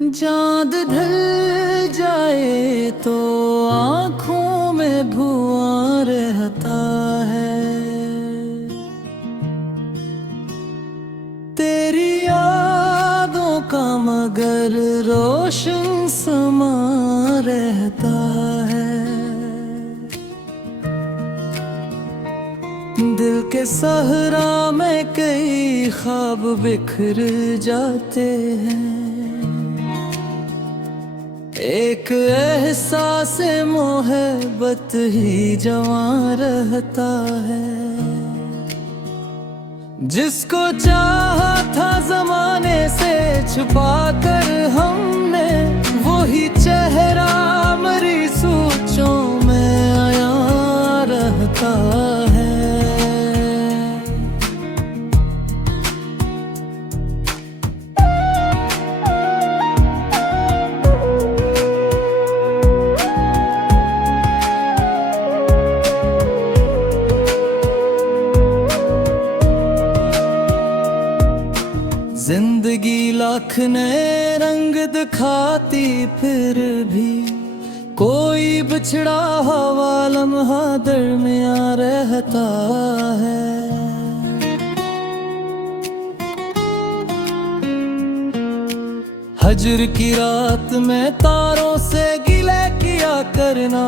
चाँद ढल जाए तो आँखों में धुआं रहता है। तेरी यादों का मगर रोशन समा रहता है। दिल के सहरा में कई ख्वाब बिखर जाते हैं। एक एहसास मोहब्बत ही जवां रहता है। जिसको चाहा था जमाने से छुपा कर हमने, वही चेहरा मरी सोचों में आया रहता है। जिंदगी लाख नए रंग दिखाती फिर भी कोई बिछड़ा हुआ लम्हा दरमियां रहता है। हजर की रात में तारों से गिले किया करना,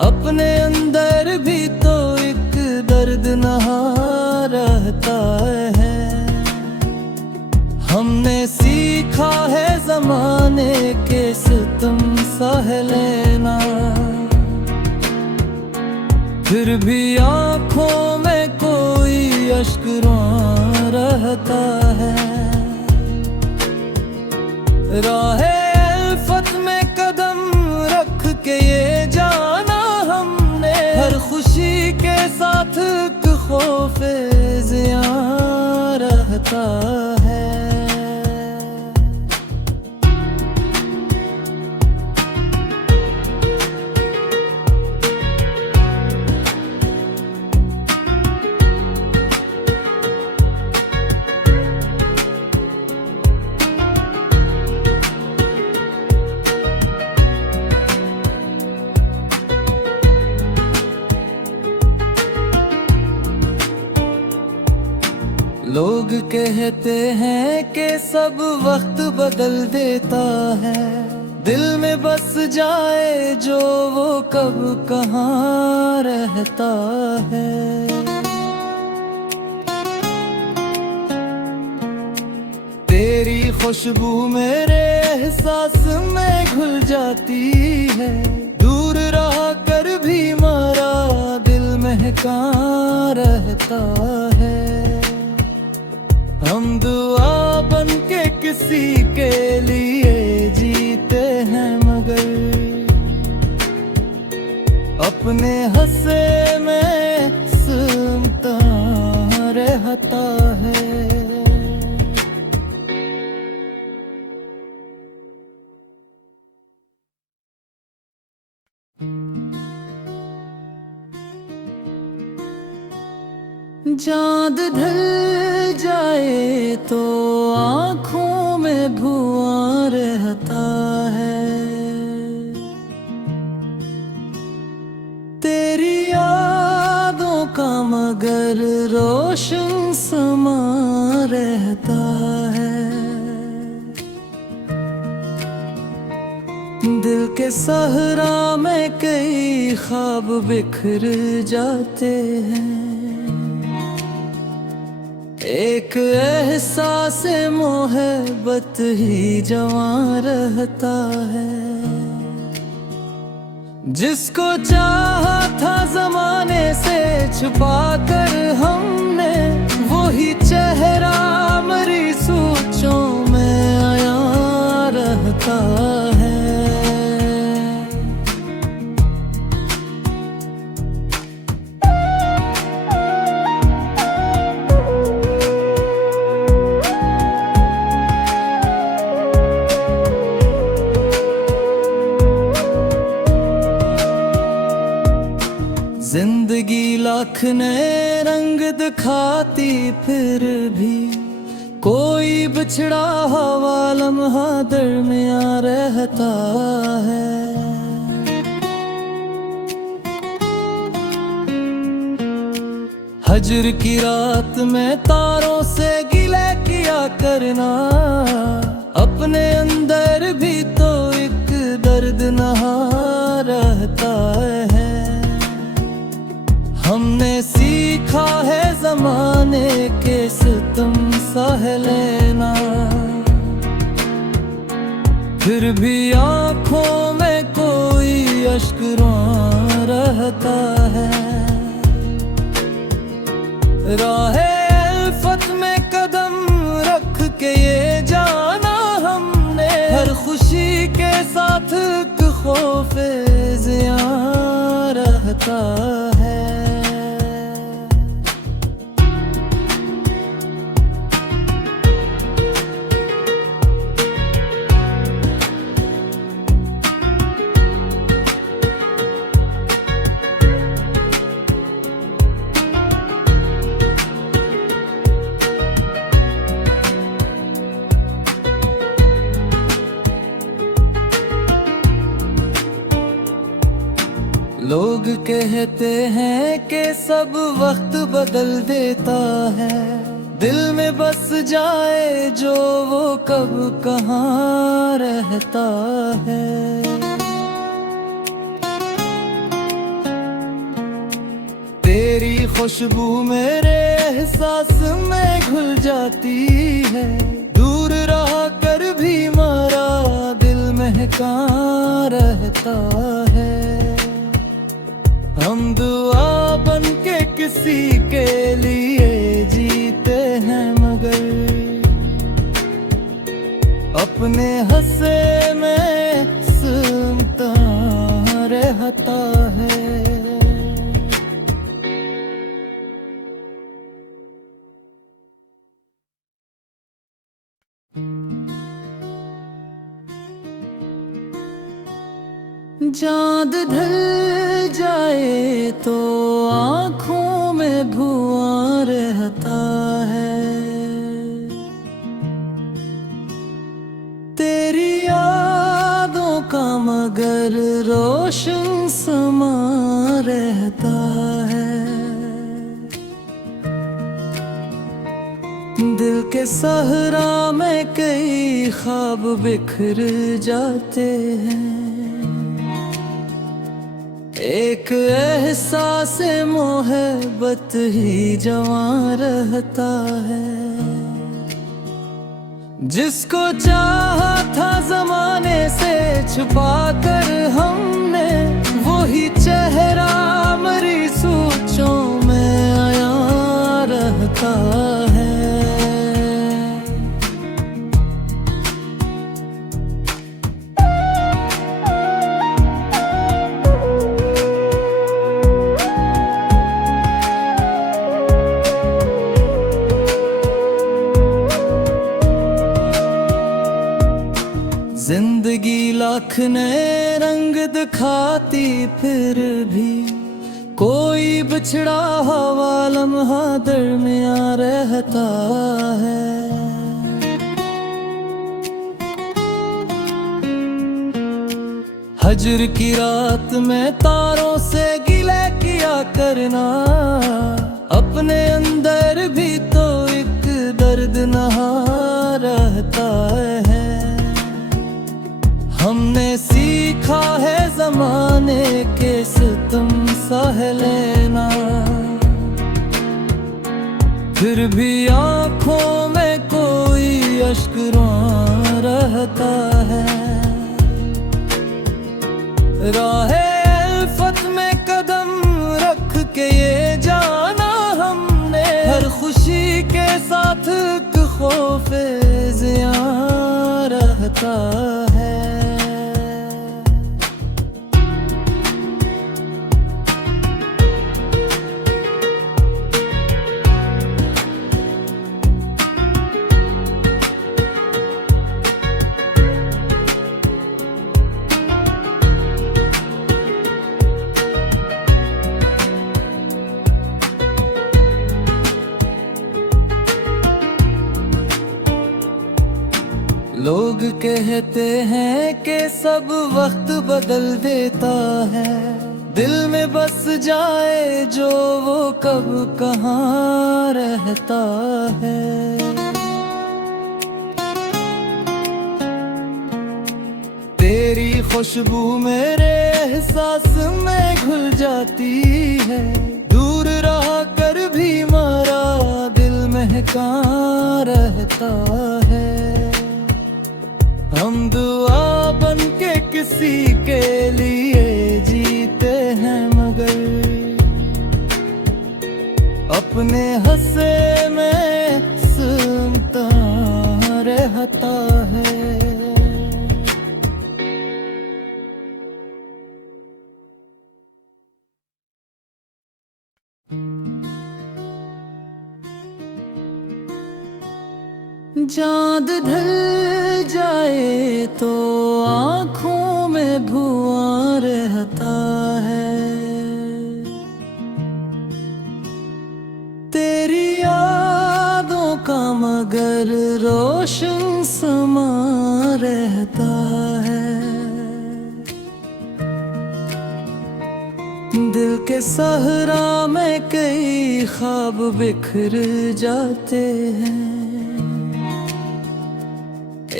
अपने अंदर भी तो एक दर्द नहा रहता है। हमने सीखा है जमाने के सितम सह लेना, फिर भी आँखों में कोई अश्क रहता है। राहे अल्फत में कदम रख के ये जाना हमने, हर खुशी के साथ एक खौफे ज़ियां रहता है। लोग कहते हैं कि सब वक्त बदल देता है, दिल में बस जाए जो वो कब कहाँ रहता है। तेरी खुशबू मेरे एहसास में घुल जाती है, दूर रहा कर भी मारा दिल महका रहता है। हम दुआ बन के किसी के लिए जीते हैं, मगर अपने हंसे में सुनता रहता है। चाँद ढल जाए तो आँखों में धुआं रहता है। तेरी यादों का मगर रोशन समा रहता है। दिल के सहरा में कई ख्वाब बिखर जाते हैं। एक एहसास मोहब्बत ही जवां रहता है। जिसको चाहा था जमाने से छुपा कर हमने, वही चेहरा मरी सोचों में आया रहता है। जिंदगी लाख नए रंग दिखाती फिर भी कोई बिछड़ा हुआ लम्हा दरमियां रहता है। हजर की रात में तारों से गिले किया करना, अपने अंदर भी तो एक दर्द नहा रहता है। हमने सीखा है ज़माने के सितम सह लेना, फिर भी आँखों में कोई अश्क रहता है। राहे अल्फत में कदम रख के ये जाना हमने, हर खुशी के साथ एक खौफे ज़ियां रहता है। लोग कहते हैं कि सब वक्त बदल देता है, दिल में बस जाए जो वो कब कहाँ रहता है। तेरी खुशबू मेरे एहसास में घुल जाती है, दूर रह कर भी मारा दिल महका रहता है। हम दुआ बन के किसी के लिए जीते हैं, मगर अपने हंसे में सुनता रहता है। चाँद ढल जाए तो आँखों में धुआं रहता है, तेरी यादों का मगर रोशन समा रहता है। दिल के सहरा में कई ख्वाब बिखर जाते हैं, एक एहसास मोहब्बत ही जवां रहता है। जिसको चाहा था जमाने से छुपा कर हमने, वही चेहरा मरी सोचों में आया रहता है। जिंदगी लाख नए रंग दिखाती फिर भी, कोई बिछड़ा हुआ लम्हा दरमियां रहता है। हजर की रात में तारों से गिले किया करना, अपने अंदर भी तो एक दर्द नहा रहता है। हमने सीखा है ज़माने के सितम सह लेना, फिर भी आँखों में कोई अश्क रहता है। राहे अल्फत में कदम रख के ये जाना हमने, हर खुशी के साथ एक खौफे ज़ियां रहता है। लोग कहते हैं कि सब वक्त बदल देता है, दिल में बस जाए जो वो कब कहाँ रहता है। तेरी खुशबू मेरे एहसास में घुल जाती है, दूर रहा कर भी हमारा दिल महका रहता है। हम दुआ बन के किसी के लिए जीते हैं, मगर अपने हंसे में सुनता रहता है। चाँद ढल जाए तो आँखों में धुआं रहता है, तेरी यादों का मगर रोशन समा रहता है। दिल के सहरा में कई ख्वाब बिखर जाते हैं,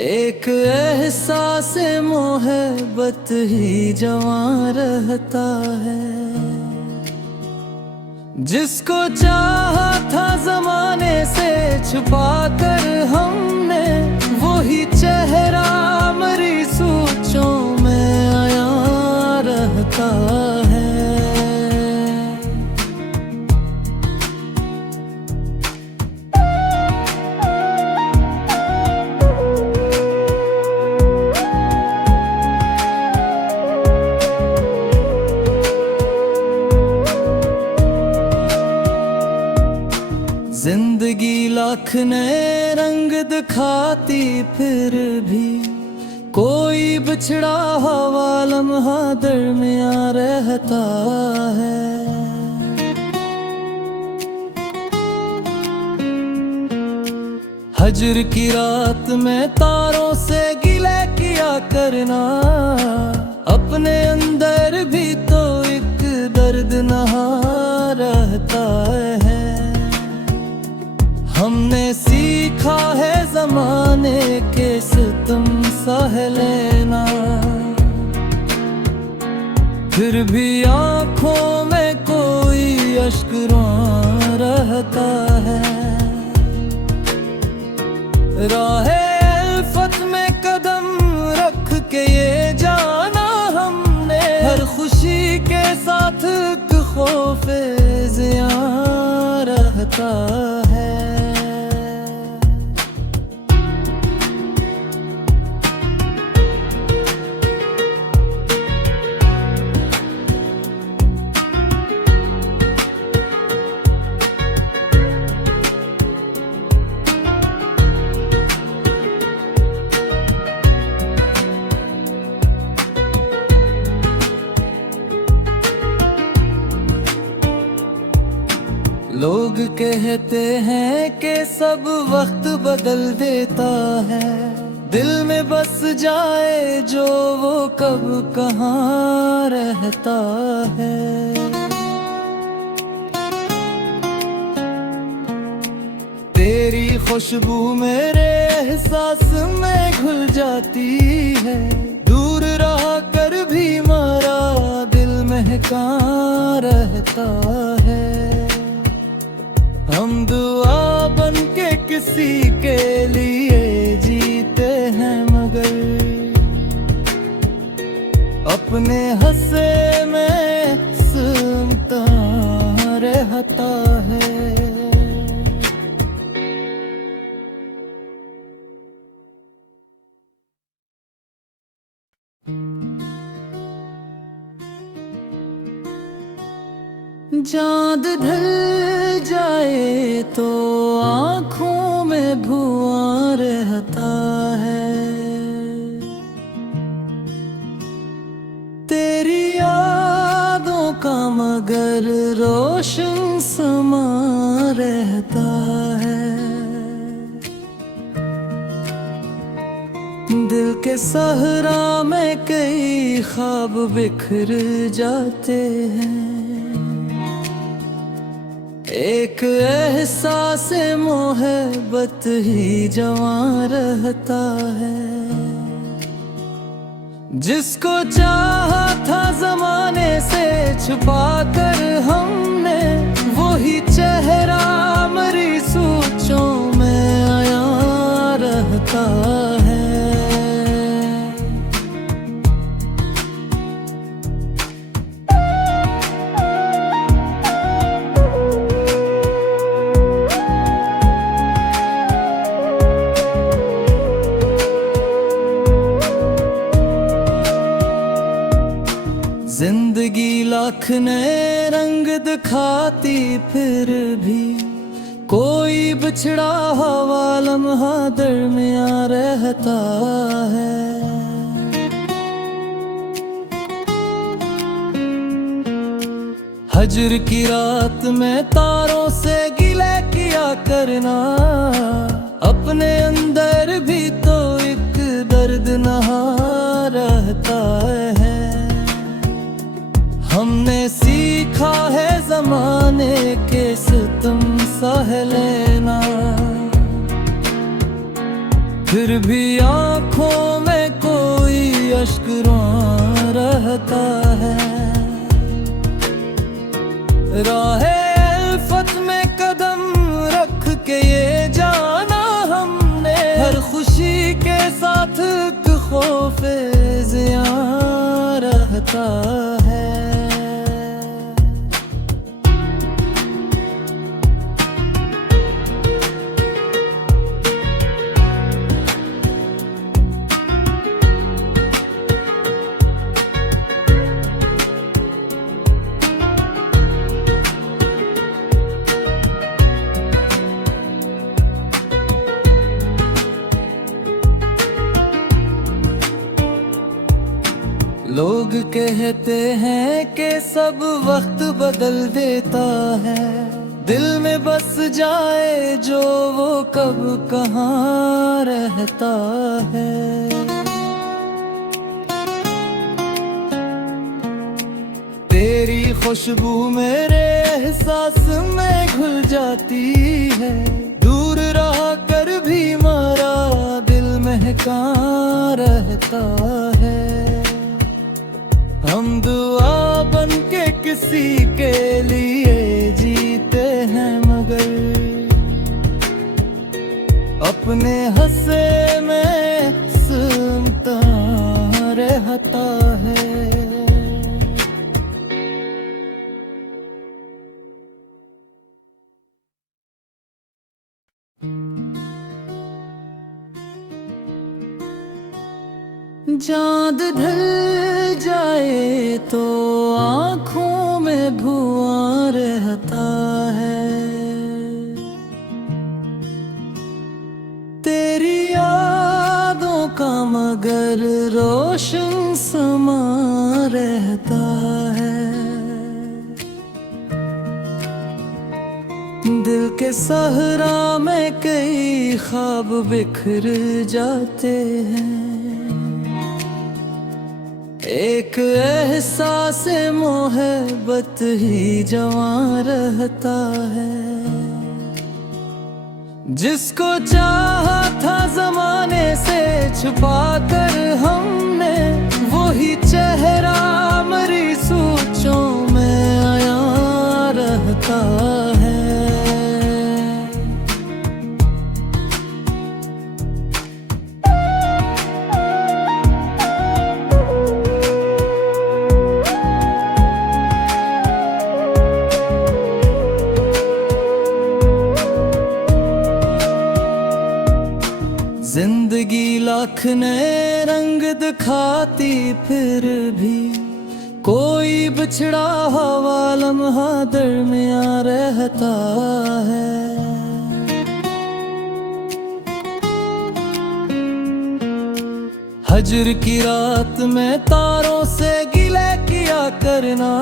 एक एहसास मोहब्बत ही जवां रहता है। जिसको चाहा था जमाने से छुपा कर हमने, वही चेहरा मरी सोचों में आया रहता है। जिंदगी लाख नए रंग दिखाती फिर भी कोई बिछड़ा हुआ लम्हा दरमियां रहता है। हजर की रात में तारों से गिले किया करना, अपने अंदर भी तो एक दर्द नहा रहता है। हमने सीखा है जमाने के सितम सह लेना, फिर भी आँखों में कोई अश्क रहता है। राहे अल्फत में कदम रख के ये जाना हमने, हर खुशी के साथ एक खौफे ज़ियां रहता है। लोग कहते हैं कि सब वक्त बदल देता है, दिल में बस जाए जो वो कब कहाँ रहता है। तेरी खुशबू मेरे एहसास में घुल जाती है, दूर रहा कर भी हमारा दिल महका रहता है। हम दुआ बन के किसी के लिए जीते हैं, मगर अपने हंसे में सुनता रहता है। चाँद ढल जाए तो आँखों में धुआं रहता है, तेरी यादों का मगर रोशन समा रहता है। दिल के सहरा में कई ख्वाब बिखर जाते हैं, एक एहसास मोहब्बत ही जवां रहता है। जिसको चाहा था जमाने से छुपा कर हमने, वही चेहरा मरी सोचों में आया रहता है। जिंदगी लाख नए रंग दिखाती फिर भी कोई बिछड़ा हुआ लम्हा दरमियां रहता है। हजर की रात में तारों से गिले किया करना, अपने अंदर भी तो एक दर्द नहा रहता है। हमने सीखा है जमाने के सितम सह लेना, फिर भी आंखों में कोई अश्क रहता है। राहे अल्फत में कदम रख के ये जाना हमने, हर खुशी के साथ एक खौफे ज़ियां रहता है। लोग कहते हैं कि सब वक्त बदल देता है, दिल में बस जाए जो वो कब कहाँ रहता है। तेरी खुशबू मेरे एहसास में घुल जाती है, दूर रहा कर भी मारा दिल महका रहता है। हम दुआ बन के किसी के लिए जीते हैं, मगर अपने हंसे में सुनता रहता है। चाँद ढल जाए तो आँखों में धुआं रहता है, तेरी यादों का मगर रोशन समा रहता है। दिल के सहरा में कई ख्वाब बिखर जाते हैं, एक एहसास मोहब्बत ही जवां रहता है। जिसको चाहा था जमाने से छुपा कर हमने, वही चेहरा मरी सोचों में आया रहता है। जिंदगी लाख नए रंग दिखाती फिर भी कोई बिछड़ा हुआ लम्हा दरमियां रहता है। हजर की रात में तारों से गिले किया करना,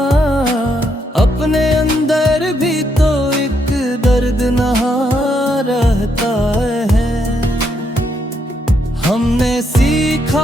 अपने अंदर भी तो एक दर्द नहा रहता है। हमने सीखा